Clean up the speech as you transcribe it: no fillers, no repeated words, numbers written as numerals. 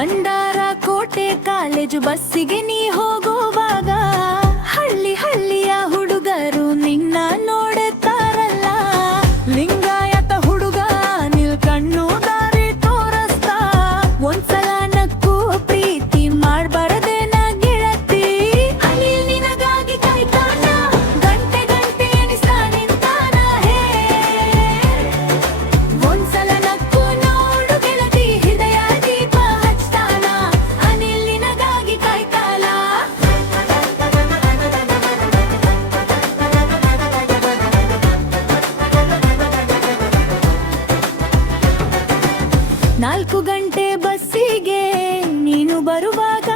ಭಂಡಾರ ಕೋಟೆ ಕಾಲೇಜು ಬಸ್ಸಿಗೆ ನೀ ಹೋಗುವಾಗ ಹಳ್ಳಿ ಹಳ್ಳಿಯ ಹುಡುಗರು ನಿನ್ನ ನೋಡುತ್ತಾರಲ್ಲ. ಲಿಂಗಾಯತ ಹುಡುಗ ನಿಲ್ಕಣ್ಣು ದಾರಿ ತೋರಸ್ತಾ, ಒಂದ್ಸಲ ನಕ್ಕು ಪ್ರೀತಿ ಮಾಡ್ಬಾರದೇನ ಗೆಳತಿ. ಅನಿಲ್ ನಿನಗಾಗಿ ಕಾಯ್ತಾನ, ಗಂಟೆ ಗಂಟೆ ಎಣಿಸ್ತಾ ನಿಂತಾನ. ಹೇ ಒಂದ್ಸಲ ನಕ್ಕು ನೋಡು ಗೆಳತಿ, ಹೃದಯ ದೀಪ ಹಚ್ತಾನ. ಅನಿಲ್ ನಿನಗಾಗಿ ಕಾಯ್ತಾನ. 4 ಗಂಟೆ ಬಸ್ಸಿಗೆ ನೀನು ಬರುವಾಗ